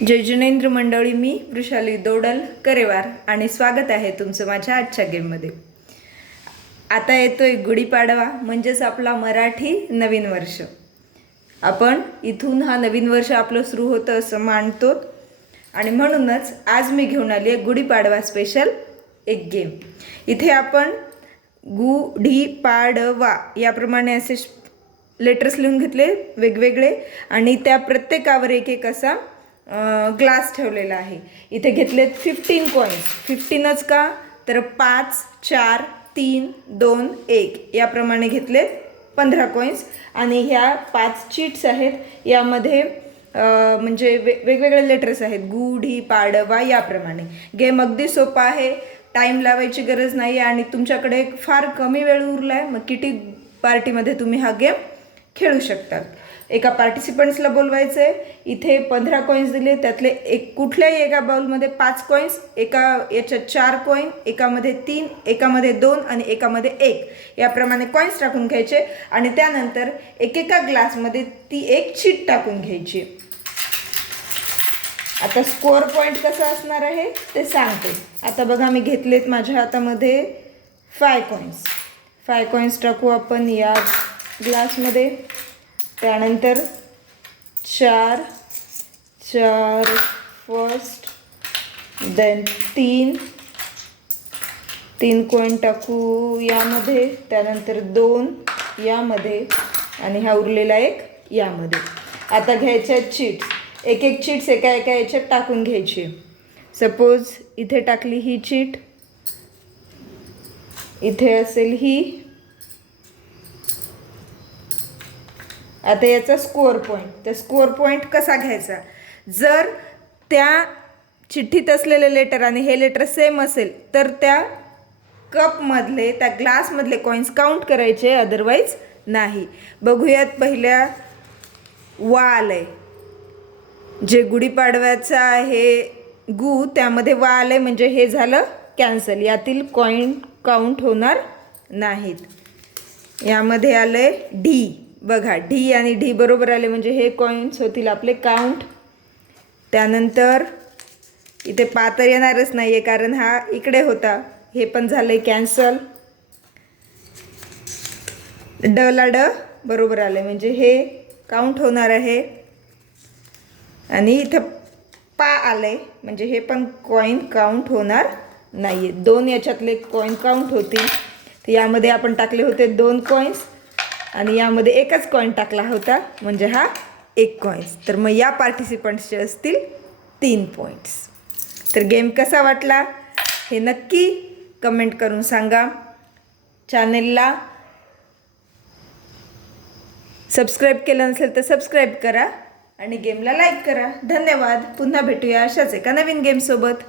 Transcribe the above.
जय जिनेंद्र मंडळी मी वृषाली दोडल करेवार आणि स्वागत आहे तुमचं माझ्या आजच्या गेममध्ये. आता येतोय गुढीपाडवा म्हणजेच आपला मराठी नवीन वर्ष. आपण इथून हा नवीन वर्ष आपलं सुरू होतं असं मानतो आणि म्हणूनच आज मी घेऊन आली आहे गुढीपाडवा स्पेशल एक गेम इथे आपण गुढीपाडवा याप्रमाणे असे लेटर्स लिहून घेतले वेगवेगळे आणि त्या प्रत्येकावर एक एक असा ग्लास ठेवलेला आहे. इथे घेतलेत फिफ्टीन कॉईन्स फिफ्टीनच का? तर पाच चार तीन दोन एक. याप्रमाणे घेतलेत पंधरा कॉईन्स आणि ह्या पाच चीट्स आहेत. यामध्ये म्हणजे वे वेगवेगळे लेटर्स आहेत. गुढी पाडवा याप्रमाणे. गेम अगदी सोपा आहे. टाईम लावायची गरज नाही आहे आणि तुमच्याकडे फार कमी वेळ उरला आहे मग किटी पार्टीमध्ये तुम्ही हा गेम खेळू शकतात. एका पार्टिसिपंट्सला बोलवायचं आहे इथे पंधरा कॉईन्स दिले त्यातले एक कुठल्याही एका बाउलमध्ये पाच कॉईन्स एका याच्यात चार कॉईन एकामध्ये तीन एकामध्ये दोन आणि एकामध्ये एक. याप्रमाणे कॉईन्स टाकून घ्यायचे आणि त्यानंतर एकेका ग्लासमध्ये ती एक चीट टाकून घ्यायची. आता स्कोअर पॉईंट कसा असणार आहे ते सांगते. आता बघा मी घेतलेत माझ्या हातामध्ये फाय कॉईन्स फाय कॉईन्स टाकू आपण या ग्लासमध्ये त्यानंतर चार चार फर्स्ट देन तीन. तीन कॉईन टाकू यामध्ये त्यानंतर दोन यामध्ये आणि हा उरलेला एक यामध्ये. आता घ्यायच्या चीट्स एक एक चीट्स एका एका याच्यात टाकून घ्यायची. सपोज इथे टाकली ही चीट इथे असेल ही. आता याचा स्कोअर पॉईंट तर स्कोअर पॉईंट कसा घ्यायचा? जर त्या चिठ्ठीत असलेले लेटर आणि हे लेटर सेम असेल तर त्या कपमधले त्या ग्लासमधले कॉईन्स काउंट करायचे अदरवाईज नाही. बघूयात पहिल्या वा आलंय जे गुढीपाडव्याचं आहे गु त्यामध्ये वा आलंय म्हणजे हे झालं कॅन्सल यातील कॉईन काउंट होणार नाहीत. यामध्ये आलंय डी बघा ढी आणि ढी बरोबर आले म्हणजे हे कॉईन्स होतील आपले काउंट त्यानंतर इथे पा तर येणारच नाही आहे कारण हा इकडे होता. हे पण झालं आहे कॅन्सल डला ड बरोबर आलं म्हणजे हे काउंट होणार आहे. आणि इथं पा आलंय म्हणजे हे पण कॉईन काउंट होणार नाही आहे दोन याच्यातले कॉईन काउंट होतील. तर यामध्ये आपण टाकले होते दोन कॉईन्स आणि यामध्ये एकच कॉईन टाकला होता म्हणजे हा एक कॉईन्स तर मग या पार्टिसिपंट्सचे असतील तीन पॉईंट्स तर गेम कसा वाटला? हे नक्की कमेंट करून सांगा. चॅनेलला सबस्क्राईब केलं नसेल तर सबस्क्राईब करा आणि गेमला लाईक करा. धन्यवाद. पुन्हा भेटूया अशाच एका नवीन गेमसोबत